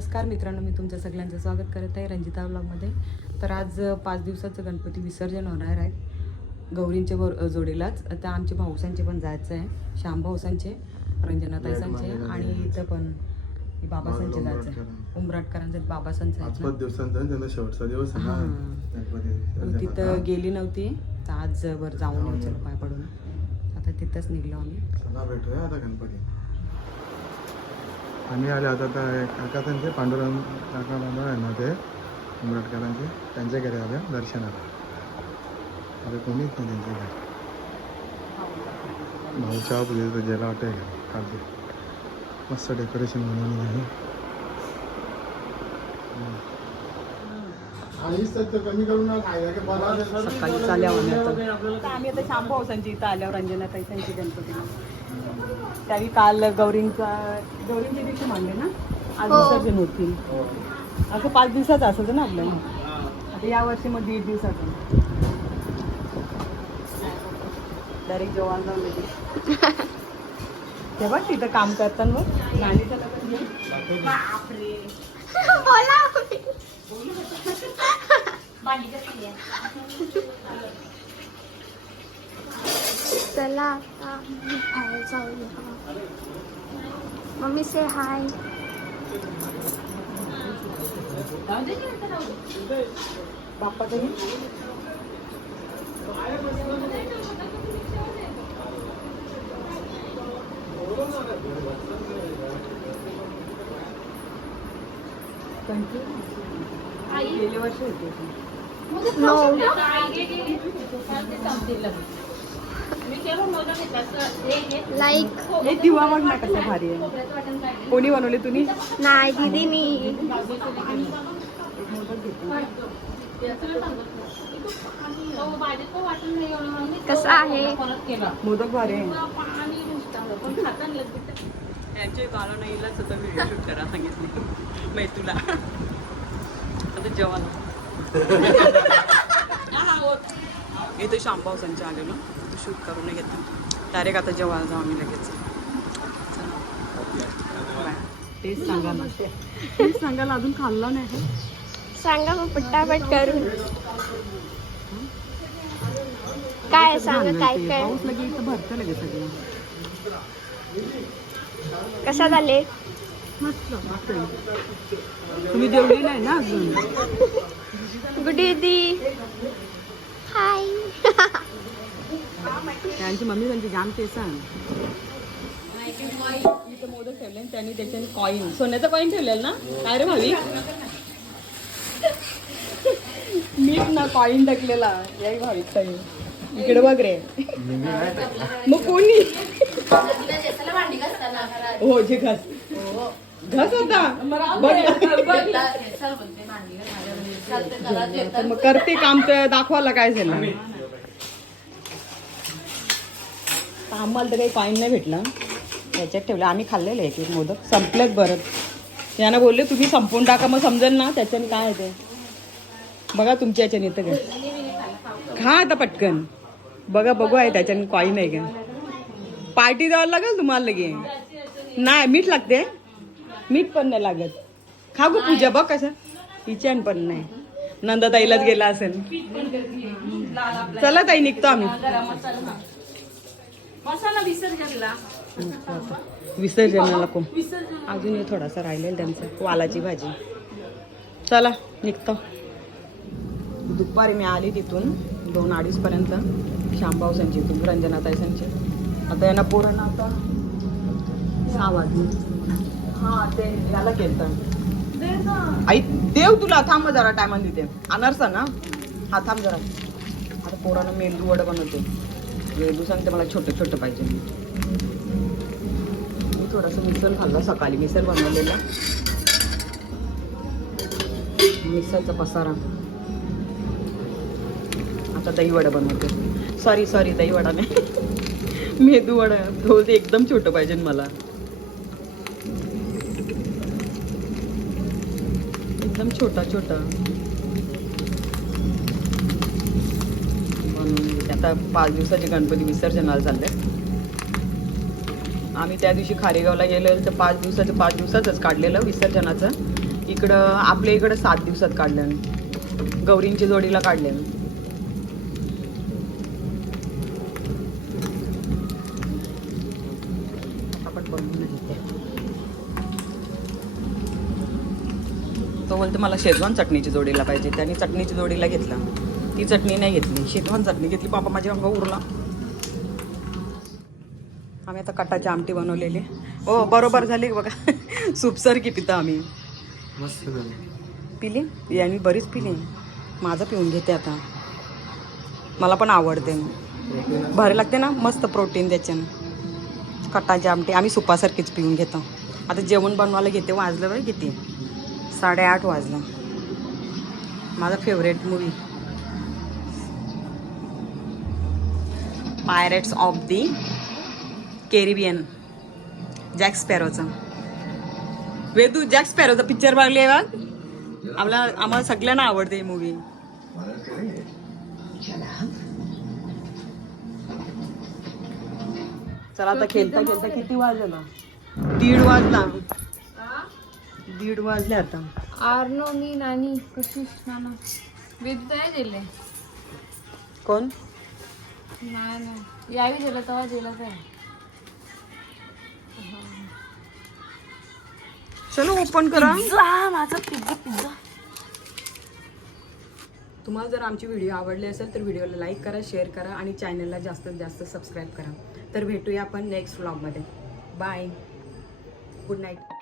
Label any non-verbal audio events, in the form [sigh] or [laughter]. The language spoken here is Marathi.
नमस्कार मित्रांनो मी तुमचं सगळ्यांचं स्वागत करत आहे रंजिता ब्लॉगमध्ये. तर आज पाच दिवसाचं गणपती विसर्जन होणार आहे गौरींच्या अ, जोडीलाच. तर आमचे भाऊसांचे पण जायचं आहे श्याम भाऊसांचे रंजनाताईसांचे आणि इथं पण बाबासांचे जायचं आहे. उमराटकरांचे. बाबासांचे आहे. तिथं गेली नव्हती तर आज वर जाऊन पाय पडून. आता तिथंच निघलो आम्ही. भेटूया आता गणपती. आम्ही आले आता त्या काका त्यांचे पांडुरंग काका बाबा आहे ना ते उमरटकरांचे त्यांच्या घरी आले दर्शनाला. आता कोणीच नाही त्यांच्या घरी? भाऊच्या पूजेचं जेला हॉटेल आहे कालचे मस्त डेकोरेशन बनवलेलं आहे कमी करून सकाळी आल्यावर आता आम्ही आता भाऊसांची इथं आल्यावर रंजनाताई त्यांची गणपतीला त्यावेळी काल गौरींचा गौरींच्या दिवशी मांडले ना? आज विसर्जन होतील असं पाच दिवसाचं असायचं ना आपलं आता या वर्षी मग दीड दिवसाचं डायरेक्ट जेवण जाऊन येते तेव्हा तिथं काम करताना नाणीचं लग्न घे. चला आता आम्ही बाहेर जाऊया मम्मी से हाय बाप्पा तरी गेले. वर्ष होते नो लाईक हे दिवा ना कसं भारी आहे. कोणी बनवले तुम्ही? नाही दीदीनी कसं आहे? मोदक भारी आहे. यांचे गाणं नाही इलाच होता व्हिडिओ शूट करा सांगितले. मै तुला. आता जेवण इथे शांपाव संच आलेलो शूट करून घेतलं. डायरेक्ट आता जेवायला जाऊ आम्ही लगेच. तेच सांगा ना. तेच सांगायला अजून खाल्ला नाही सांगा मग पटापट करून. काय सांगा काय काय? पाऊस लगे इथं भरतं लगेच सगळं. कसा झाले मस्त. तुम्ही जेवली नाही ना अजून? गुड दीदी हाय [laughs] त्यांची मम्मी म्हणजे जाम केसन इथं मोदक ठेवले त्यांनी त्याच्याने कॉईन सोन्याचा कॉईन ठेवलेला ना? काय रे भावी मीठ ना कॉईन टाकलेला या भाविक ताई इकडे बघ रे. मग कोणी? हो जे घास. घास होता मग करते काम तर दाखवायला काय झालं? आम्हाला तर काही कॉईन नाही भेटलं. त्याच्यात ठेवलं. आम्ही खाल्लेलं एक एक मोदक. संपलेत बरं. यांना बोलले तुम्ही संपून टाका मग समजेल ना त्याच्याने काय आहे ते. बघा तुमच्या याच्याने येतं काय. खा आता पटकन. बघा बघू आहे त्याच्याने कॉईन आहे का पार्टी द्यावं लागेल तुम्हाला लगे. नाही मीठ लागते. मीठ पण नाही लागत. खा गो पूजा बघ कसं. हिच्यान पण नाही. नंदाताईलाच गेला असेल. चला ताई निघतो आम्ही. विसर्जनाला. कोण? अजून हे थोडासा राहिलेला त्यांचा वालाची भाजी. चला निघतो. दुपारी मी आली तिथून दोन अडीच पर्यंत श्यामभाऊ संची इथून रंजनाताई संची. आता यांना पोरांना आता सहा वाजले. हा ते याला केलं आई देव तुला थांब जरा टायमान देते. अनारसा ना? हा थांब जरा. आता पोरानं मेंदू वडं बनवते. मेंदू सांगते मला छोटं छोटं पाहिजे. मी थोडंसं मिसळ खाल्ला सकाळी मिसळ बनवलेला. मिसळचा पसारा. आता दही वडा बनवते. सॉरी सॉरी दही वडा नाही. मेदू वडा तो एकदम छोटं पाहिजे मला. एकदम छोटा छोटा बनवून घेते. आता पाच दिवसाचे गणपती विसर्जनाला चालले आम्ही त्या दिवशी खारेगावला गेलेलो तर पाच दिवसाचं पाच दिवसाचंच काढलेलं विसर्जनाचं. इकडं आपल्या इकडं सात दिवसात काढलं गौरींची जोडीला काढले आपण तो बोलतो मला शेजवान चटणीची जोडीला पाहिजे. त्याने चटणीची जोडीला घेतला. ती चटणी नाही घेतली. शेजवान चटणी घेतली. पापा माझ्या अंग उरला. आम्ही आता कटाची आमटी बनवलेली. हो बरोबर झाली बघा. सुपसर की पिता आम्ही. मस्त पिली? यांनी बरीच पिली. माझं पिऊन घेते आता. मला पण आवडते. भारी लागते ना? मस्त प्रोटीन त्याच्यानं. कटाची आमटी. आम्ही सुपासारखीच पिऊन घेतो. आता जेवण बनवायला घेते वाजलं बरं किती? साडेआठ वाजलं. माझा favourite movie pirates of the Caribbean. Jack स्पॅरोचा. वेदू जॅक स्पॅरोचा पिक्चर बघले बघ. आम्हाला आम्हाला सगळ्यांना आवडते ही मूवी चला आता खेळता खेळता किती वाजलं ना? दीड वाजला. दीड वाजले आता. आर्नो मी नानी कशी नाना. वेद नाही दिले. कोण? नाही नाही यावी दिलं तेव्हा काय चलो ओपन करा. माझा पिझ्झा पिझ्झा. तुम्हाला जर आमची व्हिडिओ आवडली असेल तर व्हिडिओला लाईक करा शेअर करा आणि चॅनलला जास्तीत जास्त सबस्क्राईब करा. तर भेटूया आपण नेक्स्ट व्लॉगमध्ये बाय गुड नाईट